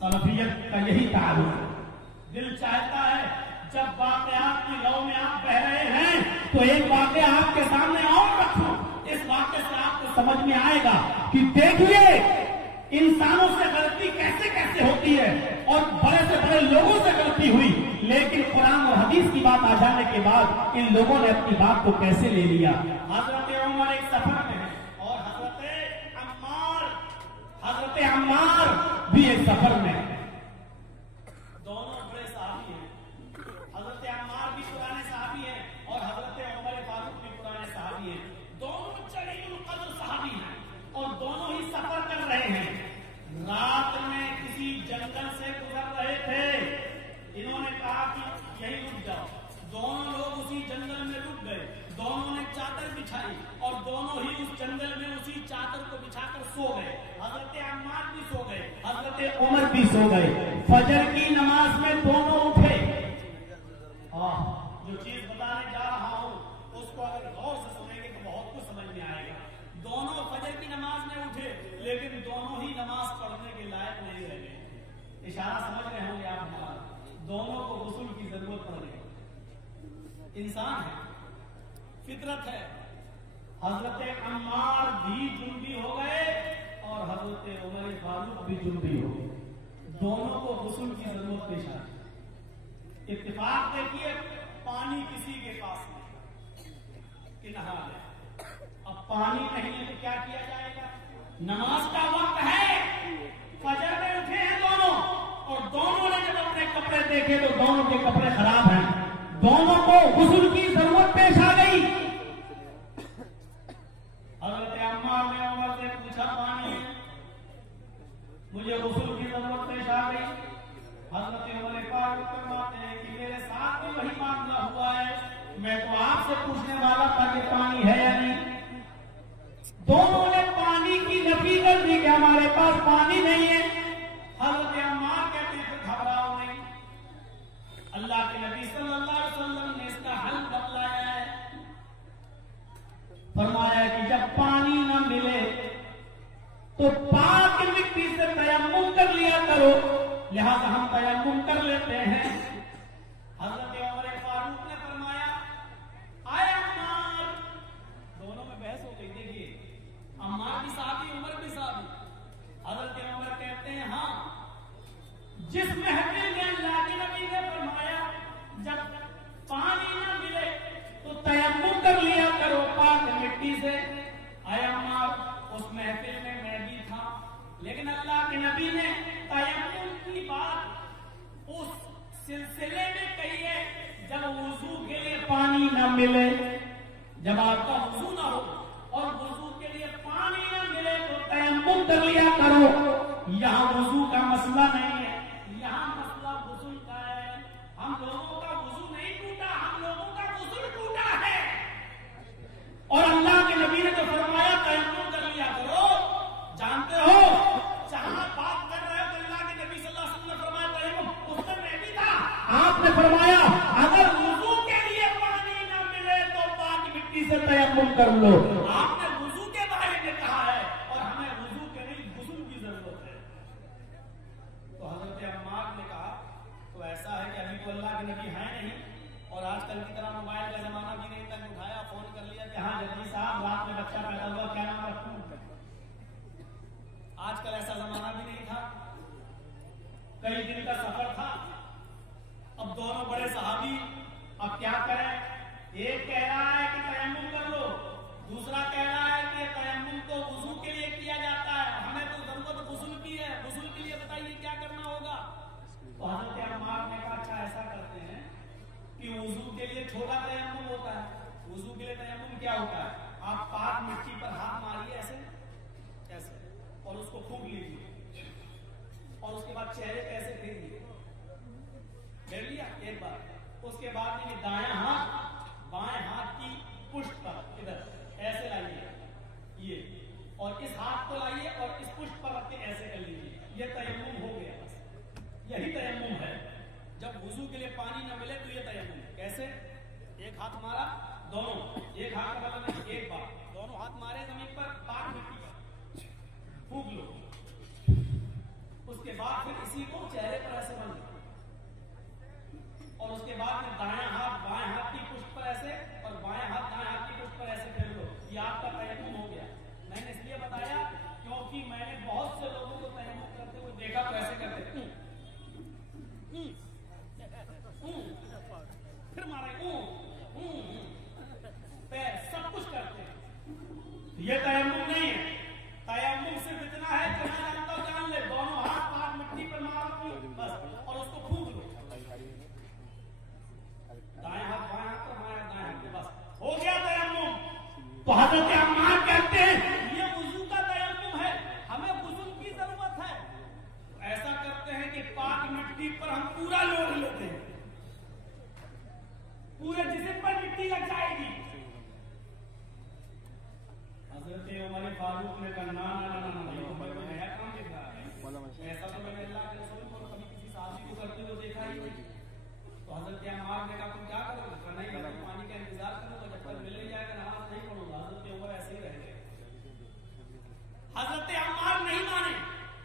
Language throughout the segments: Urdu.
سلفیت کا یہی تعلق ہے. دل چاہتا ہے جب واقعات کی لو میں آپ بہ رہے ہیں تو ایک واقعہ آپ کے سامنے اور رکھو. اس واقعے سے آپ کو سمجھ میں آئے گا کہ دیکھیے انسانوں سے غلطی کیسے کیسے ہوتی ہے اور بڑے سے بڑے لوگوں سے غلطی ہوئی، لیکن قرآن اور حدیث کی بات آ جانے کے بعد ان لوگوں نے اپنی بات کو کیسے لے لیا. حضرت عمر ایک سفر میں ہے اور حضرت عمار بھی ایک سفر میں ہے. دونوں بڑے صحابی ہیں. حضرت عمار بھی پرانے صحابی ہیں اور حضرت عمر فاروق بھی پرانے صحابی ہیں. دونوں جلیل القدر صحابی ہیں اور دونوں ہی سفر کر رہے ہیں. رات میں کسی جنگل سے گزر رہے تھے. انہوں نے کہا کہ یہی رک جاؤ. دونوں لوگ اسی جنگل میں رک گئے. دونوں نے چادر بچھائی اور دونوں ہی اس جنگل میں اسی چادر کو بچھا کر سو گئے. حضرت عمار بھی سو گئے, حضرت عمر بھی سو گئے. فجر کی نماز میں دونوں اٹھے. جو چیز بتانے جا رہا ہوں اس کو اگر غور سے سنیں گے تو بہت کچھ سمجھ میں آئے گا. دونوں فجر کی نماز میں اٹھے لیکن دونوں ہی نماز پڑھنے کے لائق نہیں رہ گئے. اشارہ سمجھ رہے ہوں گے آپ ہمارا. دونوں کو غسل کی ضرورت پڑ گئی. انسان ہے, فطرت ہے. حضرت عمار بھی جنبی ہو گئے اور حضرت عمر فاروق بھی جنبی ہو گئے. دونوں کو غسل کی ضرورت پیش آئی. اتفاق دیکھیے, پانی کسی کے پاس نہیں کہ نہا لے. اب پانی نہیں ہے تو کیا کیا جائے گا؟ نماز کا وقت ہے, فجر میں اٹھے ہیں دونوں اور دونوں نے جب اپنے کپڑے دیکھے تو دونوں کے کپڑے خراب ہیں. دونوں کو غسل کی ضرورت پیش آ گئی. حضرت عمار نے عمر سے پوچھا, پانی ہے, مجھے غسل کی ضرورت پیش آ گئی. حضرت عمر فاروق فرماتے ہیں کہ میرے ساتھ بھی وہی معاملہ ہوا ہے, میں تو آپ سے پوچھنے والا تھا کہ پانی ہے یا نہیں. دونوں نے پانی کی نفی کر دی کہ ہمارے پاس پانی نہیں ہے. حضرت عمار کہتے ہیں گھبراؤ نہیں, اللہ کے نبی صلی اللہ علیہ وسلم نے اس کا حل بتلایا ہے. فرمایا کہ جب پانی نہ ملے تو پاک مٹی سے تیمم کر لیا کرو. لہذا ہم تیمم کر لیتے ہیں. حضرت عمر فاروق نے فرمایا, آئے عمار. دونوں میں بحث ہو گئی. دیکھیے, عمار بھی صحابی, عمر بھی صحابی. حضرت عمر کہتے ہیں ہاں, جس محفل میں اللہ کے نبی نے فرمایا جب پانی نہ ملے تو تیمم کر لیا کرو پاک مٹی سے. آئے عمار, اس محفل میں میں بھی تھا, لیکن اللہ کے نبی نے تیمم کی بات اس سلسلے میں کہی ہے جب وضو کے لیے پانی نہ ملے. جب آپ کا وضو نہ ہو اور وضو کے لیے پانی نہ ملے تو تیمم کر لیا کرو. یہاں وضو کا مسئلہ نہیں ہے, یہاں مسئلہ غسل کا ہے. ہم لوگوں کا وضو نہیں ٹوٹا, ہم لوگوں کا غسل ٹوٹا ہے. اور اللہ کے نبی نے تو فرمایا تیمم کر لیا کرو. جانتے ہو جہاں بات کر رہے ہو اللہ کے نبی صلی اللہ علیہ وسلم نے فرمایا تیمم, اس میں میں بھی تھا. آپ نے فرمایا اگر وضو کے لیے پانی نہ ملے تو پاک مٹی سے تیمم کر لو. آپ نے وضو کے بارے میں کہا ہے اور ہمیں وضو کے لیے غسل کی ضرورت ہے. تو حضرت عمار نے کہا تو ایسا ہے کہ ابھی تو اللہ کے نبی ہے نہیں اور آج کل کی طرح موبائل کا زمانہ بھی نہیں. تک اٹھایا, فون کر لیا کہ ہاں جلدی صاحب رات میں بچہ پیدا ہوا, کیا نام رکھوں. آج کل ایسا زمانہ بھی نہیں تھا. کئی دن کا سفر تھا. اب دونوں بڑے صحابی, اب کیا کریں. ایک کہہ رہا ہے کہ تیمم کر لو, دوسرا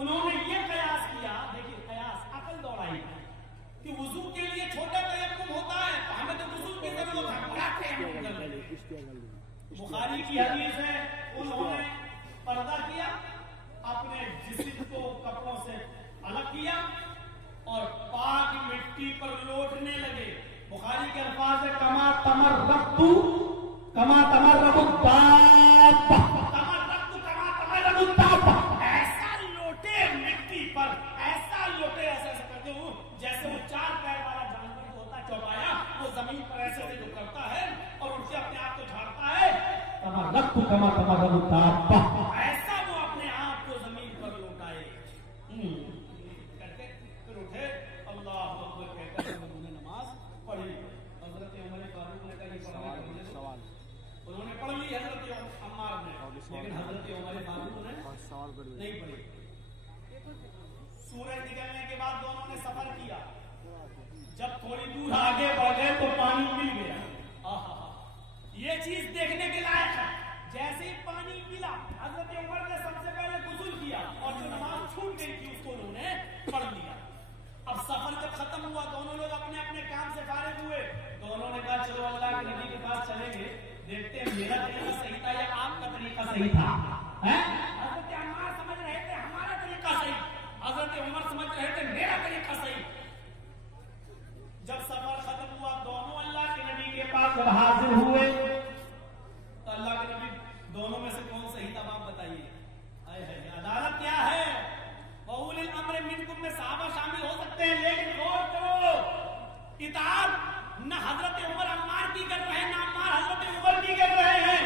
انہوں نے یہ قیاس کیا، دیکھیے قیاس عقل دوڑائی کہ وضو کے لیے چھوٹا تیمم ہوتا ہے، ہمیں تو غسل کی ضرورت ہے، بڑا تیمم کر لیں۔ بخاری کی حدیث ہے، انہوں نے پردہ کیا، اپنے جسم کو کپڑوں سے الگ کیا اور پاک مٹی پر لوٹنے لگے۔ بخاری کے الفاظ ہے کما تمرغت الدابہ، ایسا لوٹے مٹی پر، ایسا لوٹے ایسا کرتے ہوں جیسے وہ چار پیر والا جانور جو ہوتا ہے چوپایا، وہ زمین پر ایسے سے جو کرتا ہے اور ان سے اپنے آپ کو جھاڑتا ہے، تمرغت الدابہ، ایسا وہ اپنے آپ کو زمین پر لوٹائے کر کے پھر اٹھے، اللہ اکبر کہہ کر انہوں نے نماز پڑھی۔ حضرت عمر فاروق نے کہا یہ پڑھنا ہے، انہوں نے پڑھ لی حضرت عمار نے، لیکن حضرت عمر فاروق نے نہیں پڑھی۔ سورج نکلنے کے بعد دونوں نے سفر کیا، جب تھوڑی دور آگے بڑھ گئے تو پانی مل گیا۔ یہ چیز دیکھنے کے لائق ہے، جیسے ہی پانی ملا حضرت عمر نے سب سے پہلے غسل کیا اور جو نماز چھوٹ گئی تھی اس کو انہوں نے پڑھ لیا۔ اب سفر جب ختم ہوا، دونوں لوگ اپنے اپنے کام سے فارغ ہوئے، دونوں نے کہا چلو اللہ کے نبی کے پاس چلیں گے، دیکھتے ہیں میرا طریقہ صحیح تھا یا آپ کا طریقہ صحیح تھا۔ حضرت عمار سمجھ رہے تھے ہمارا طریقہ صحیح، حضرت عمر سمجھ رہے تھے میرا طریقہ صحیح۔ جب سفر ختم ہوا، دونوں اللہ کے نبی کے پاس جب حاضر ہوئے تو اللہ کے نبی دونوں میں سے کون صحیح تھا آپ بتائیے؟ عدالت کیا ہے؟ وَأُولِي الْأَمْرِ مِنْكُمْ میں صحابہ شامل ہو سکتے ہیں، لیکن غور کرو، اطاعت نہ حضرت عمر عمار کی کر رہے ہیں، نہ عمار حضرت عمر کی کر رہے ہیں،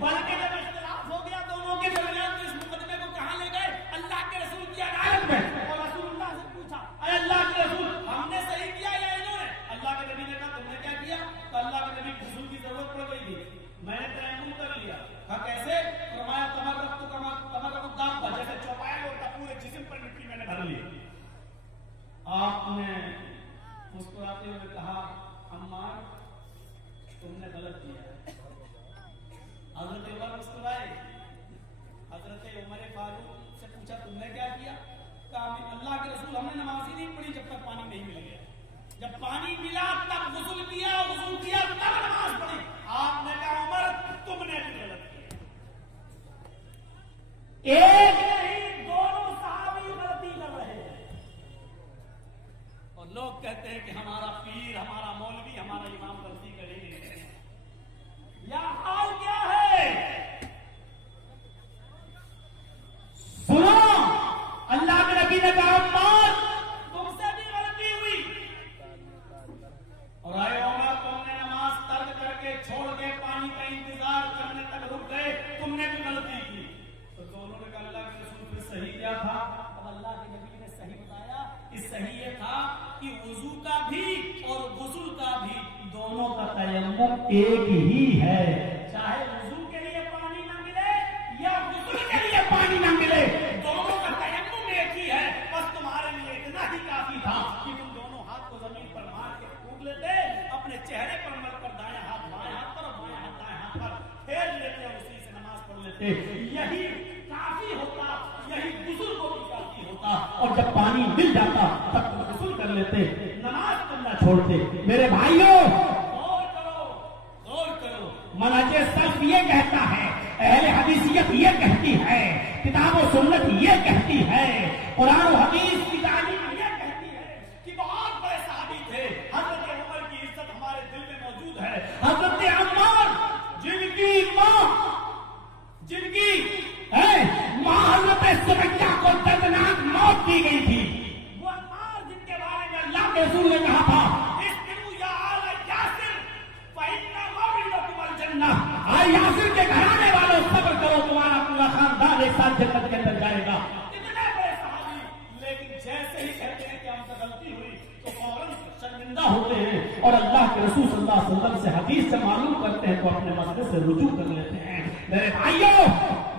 بلکہ جب اختلاف ہو گیا دونوں کے درمیان تو اس مقدمے کو کہاں لے گئے؟ اللہ کے رسول کی عدالت میں، اور رسول اللہ سے پوچھا اے اللہ کے رسول ہم نے صحیح کیا یا انہوں نے؟ اللہ کے نبی نے کہا تم نے کیا کیا؟ تو اللہ کے نبی غسل کی ضرورت پڑ گئی تھی، میں نے تیمم کر لیا۔ کہا کیسے؟ فرمایا تمرغت الدابہ، جیسے چوپایا ہوتا پورے جسم پر مٹی میں نے بھر لی۔ آپ نے مسکراتے ہوئے کہا عمار تم نے غلط کیا ہے۔ حضرت عمر مسکرائے، حضرت عمر فاروق سے پوچھا تم نے کیا کیا؟ کہا اللہ کے رسول ہم نے نماز ہی نہیں پڑھی جب تک پانی نہیں مل گیا، جب پانی ملا تب غسل کیا تب نماز پڑھی۔ آپ نے کہا عمر تم نے بھی غلط کیا، ایک نہیں دونوں صحابی غلطی کر رہے ہیں، اور لوگ کہتے ہیں کہ ہمارا پیر، ہمارا مولوی، ہمارا امام غلطی کرے گے۔ یا حال کیا ہے؟ سنو، اللہ کے نبی نے کہا عمار تم سے بھی غلطی ہوئی، اور آئے عمر تم نے نماز ترک کر کے چھوڑ کے پانی کا انتظار کرنے تک رک گئے، تم نے بھی غلطی کی۔ تو دونوں نے کہا اللہ کے رسول پھر صحیح کیا تھا؟ اب اللہ کے نبی نے صحیح بتایا کہ صحیح یہ تھا کہ وضو کا بھی اور غسل کا بھی دونوں کا تیمم ایک ہی ہے، چاہے وضو کے لیے پانی نہ ملے یا غسل کے لیے پانی نہ ملے، دونوں کا تیمم ایک ہی ہے۔ بس تمہارے لیے اتنا ہی کافی تھا کہ تم دونوں ہاتھ کو زمین پر مار کے پھونک لیتے، اپنے چہرے پر مل کر دائیں ہاتھ بائیں ہاتھ پر اور بائیں ہاتھ دائیں ہاتھ پر پھیر لیتے اور اسی سے نماز پڑھ لیتے، یہی کافی ہوتا، یہی غسل کو بھی کافی ہوتا، اور جب پانی مل جاتا تب تم غسل کر لیتے، نماز پڑھنا چھوڑتے۔ میرے بھائیوں غور کرو، منہج سلف یہ کہتا ہے، اہل حدیثیت یہ کہتی ہے، کتاب و سنت یہ کہتی ہے، قرآن و حدیث کی تعلیم یہ کہتی ہے کہ بہت بڑے صحابی تھے، حضرت عمر کی عزت ہمارے دل میں موجود ہے، حضرت عمار جن کی ماں حضرت سمیہ کو دردناک موت دی گئی تھی، وہ عمار جن کے بارے میں اللہ کے رسول نے کہا تھا یاسر کے گھرانے والوں صبر کرو تمہارا پورا خاندان ایک ساتھ جنت کے اندر جائے گا۔ اتنے بڑے صحابی، لیکن جیسے ہی کہتے ہیں کہ ہم سے غلطی ہوئی تو فوراً شرمندہ ہوتے ہیں اور اللہ کے رسول صلی اللہ علیہ وسلم سے حدیث سے معلوم کرتے ہیں تو اپنے مسئلے سے رجوع کر لیتے ہیں۔ میرے بھائیوں،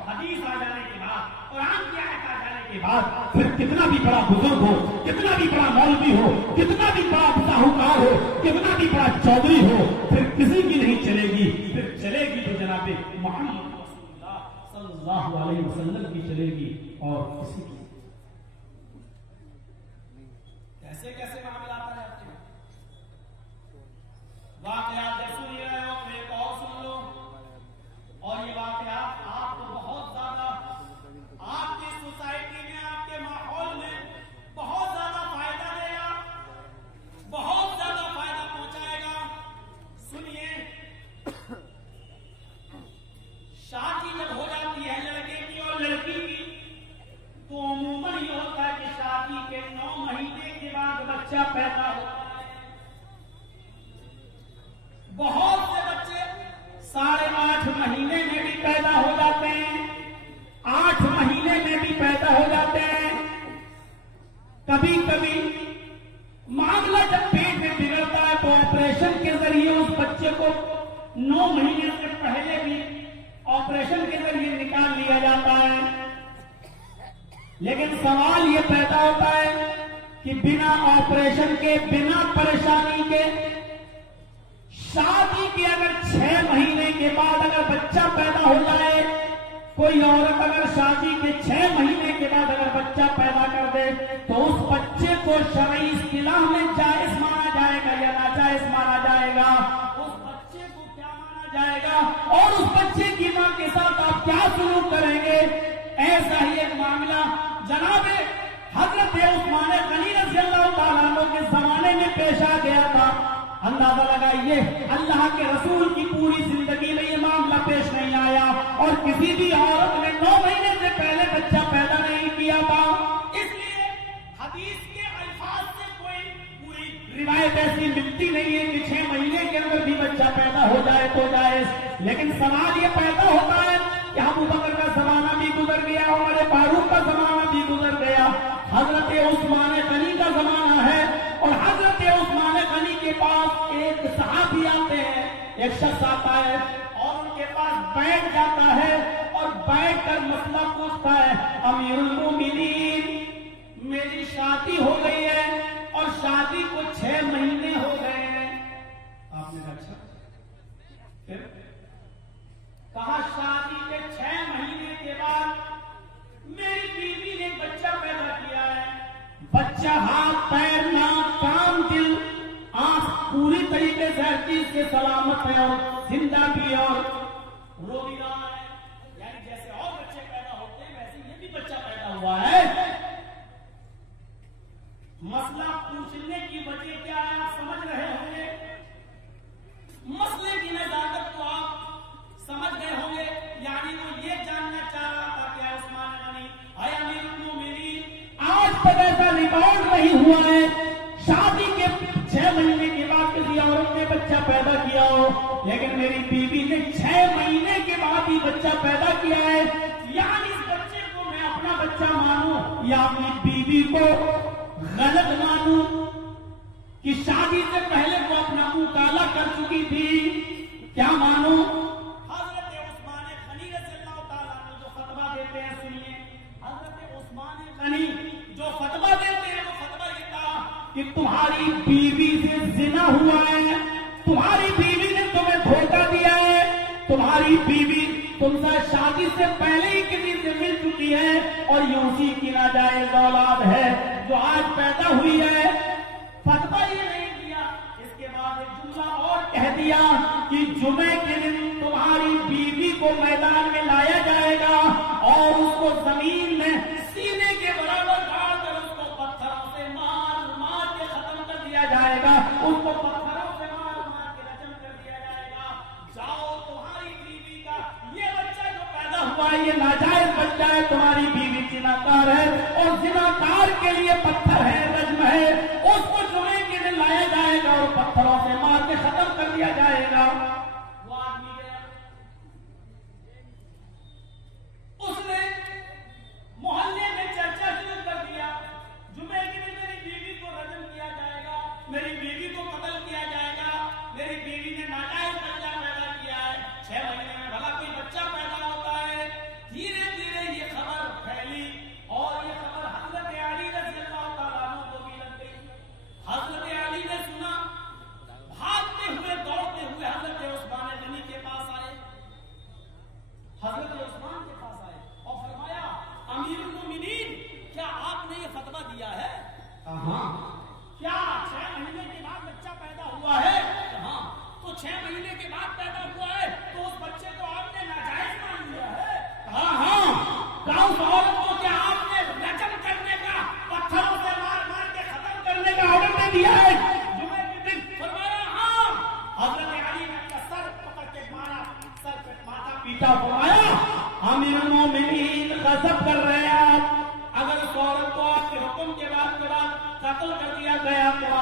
حدیث آ جانے کے بعد، قرآن کی آیت آ جانے کے بعد پھر کتنا بھی بڑا بزرگ ہو، کتنا بھی بڑا مولوی ہو، کتنا بھی بڑا ساہوکار ہو، کتنا بھی بڑا چودھری ہو، پھر کسی کی نہیں چلے گی، پھر چلے گی تو جناب محمد رسول اللہ صلی اللہ علیہ وسلم کی چلے گی اور کسی کی۔ بچہ پیدا ہوتا ہے. بہت سے بچے 8.5 مہینے میں بھی پیدا ہو جاتے ہیں, 8 مہینے میں بھی پیدا ہو جاتے ہیں. کبھی کبھی معاملہ جب پیٹ میں بگڑتا ہے تو آپریشن کے ذریعے اس بچے کو 9 مہینے سے پہلے بھی آپریشن کے ذریعے نکال لیا جاتا ہے. لیکن سوال یہ پیدا ہوتا ہے کہ بنا آپریشن کے, بنا پریشانی کے, شادی کے اگر 6 مہینے کے بعد اگر بچہ پیدا ہو جائے, کوئی عورت اگر شادی کے 6 مہینے کے بعد اگر بچہ پیدا کر دے تو اس بچے کو شرعی اصطلاح میں جائز مانا جائے گا یا ناجائز مانا جائے گا؟ اس بچے کو کیا مانا جائے گا اور اس بچے کی ماں کے ساتھ آپ کیا سلوک کریں گے؟ ایسا ہی ایک معاملہ جناب حضرت عثمان غنی رضی اللہ تعالیٰ عنہ کے زمانے میں پیش آ گیا تھا. اندازہ لگائیے, اللہ کے رسول کی پوری زندگی میں یہ معاملہ پیش نہیں آیا اور کسی بھی عورت نے 9 مہینے سے پہلے بچہ پیدا نہیں کیا تھا. اس لیے حدیث کے الفاظ سے کوئی پوری روایت ایسی ملتی نہیں ہے کہ 6 مہینے کے اندر بھی بچہ پیدا ہو جائے تو جائز. لیکن سوال یہ پیدا ہوتا ہے کہ ابو بکر کا زمانہ بھی گزر گیا, عمر فاروق کا زمانہ بھی گزر گیا, حضرت عثمان غنی کا زمانہ ہے اور حضرت عثمان غنی کے پاس ایک صحابی آتے ہیں, ایک شخص آتا ہے اور ان کے پاس بیٹھ جاتا ہے اور بیٹھ کر مسئلہ پوچھتا ہے, امیر المومنین میری شادی ہو گئی ہے اور شادی کو 6 مہینے ہو گئے ہیں. آپ نے اچھا کہا شادی کے 6 مہینے کے بعد میری بیوی نے بچہ پیدا کیا ہے. بچہ ہاتھ پیر ناک کان دل آنکھ پوری طریقے سے ہر چیز سے سلامت ہے اور زندہ بھی اور رو بھی رہا ہے. یعنی جیسے اور بچے پیدا ہوتے ہیں ویسے یہ بھی بچہ پیدا ہوا ہے. مسئلہ پوچھنے کی وجہ کیا ہے آپ سمجھ رہے ہوں گے, مسئلے کی نزاکت کو آپ سمجھ گئے ہوں گے. یعنی وہ یہ جاننا چاہ رہا تھا کہ عثمان غنی اے امیر المومنین, آج تک ایسا ریکارڈ نہیں ہوا ہے شادی کے 6 مہینے کے بعد کسی عورت نے بچہ پیدا کیا ہو, لیکن میری بیوی نے 6 مہینے کے بعد ہی بچہ پیدا کیا ہے. یعنی اس بچے کو میں اپنا بچہ مانوں یا اپنی بیوی کو غلط مانوں کہ شادی سے پہلے وہ اپنا منہ کالا کر چکی تھی؟ کیا مانوں؟ حضرت عثمان غنی رضی اللہ تعالیٰ عنہ جو فتویٰ دیتے ہیں سنیے. حضرت عثمان غنی جو فتویٰ دیتے ہیں وہ فتویٰ یہ تھا کہ تمہاری بیوی سے زنا ہوا ہے, تمہاری بیوی نے تمہیں دھوکہ دیا ہے, تمہاری بیوی تم سے شادی سے پہلے ہی کسی سے مل چکی ہے اور یہ اسی کی ناجائز اولاد ہے جو آج پیدا ہوئی ہے. فتویٰ یہ نہیں دیا, اس کے بعد ایک جملہ اور کہہ دیا کہ جمعے کے دن تمہاری بیوی کو میدان میں لایا جائے گا اور اس کو زمین میں سینے کے برابر گاڑ کر اس کو پتھروں سے مار مار کے ختم کر دیا جائے گا, اس کو پتھروں سے مار مار کے رجم کر دیا جائے گا. جاؤ تمہاری بیوی کا یہ بچہ جو پیدا ہوا ہے یہ ناجائز بچہ ہے, تمہاری بیوی زناکار ہے اور زناکار کے لیے پتھر ہے, رجم ہے, اس کو جمعے کے دن لایا جائے گا اور پتھروں سے مار کے ختم کر دیا جائے گا. وہ آدمی گیا, اس نے محلے میں چرچا شروع کر دیا, جمعے کے دن میری بیوی کو رجم کیا جائے گا, میری بیوی کو قتل کیا جائے گا, میری بیوی نے ناجائز بچہ پیدا کیا ہے, 6 مہینے میں بھلا کوئی بچہ پیدا ہوتا ہے. دھیرے دھیرے یہ خبر پھیلی اور یہ خبر حضرت علی رضی اللہ تعالیٰ عنہ کو بھی لگ گئی. حضرت علی نے سنا, بھاگتے ہوئے دوڑتے ہوئے حضرت عثمان غنی کے پاس آئے, حضرت عثمان کے پاس آئے اور فرمایا امیر المومنین کیا آپ نے یہ فتویٰ دیا ہے؟ ہاں. کیا 6 مہینے کے بعد بچہ پیدا ہوا ہے؟ ہاں. تو 6 مہینے کے بعد پیدا ہوا ہے تو اس بچے کو آپ نے ناجائز مان لیا ہے؟ ہاں. اس عورت کو کیا آپ نے رجم کرنے کا, پتھروں سے مار مار کے ختم کرنے کا آرڈر دے دیا ہے جمعے کے دن؟ فرمایا ہاں. حضرت علی نے اپنا سر پکڑ کے مارا, سر پہ ماتھا پیٹا, فرمایا امیر المومنین غضب کر رہے ہیں آپ, اگر اس عورت کو آپ کے حکم کے بعد قتل کر دیا گیا تو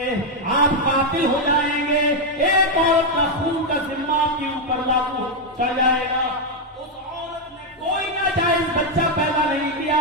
آپ قاتل ہو جائیں گے، ایک عورت کا خون کا ذمہ آپ کے اوپر لاگو چڑھ جائے گا۔ اس عورت نے کوئی ناجائز بچہ پیدا نہیں کیا،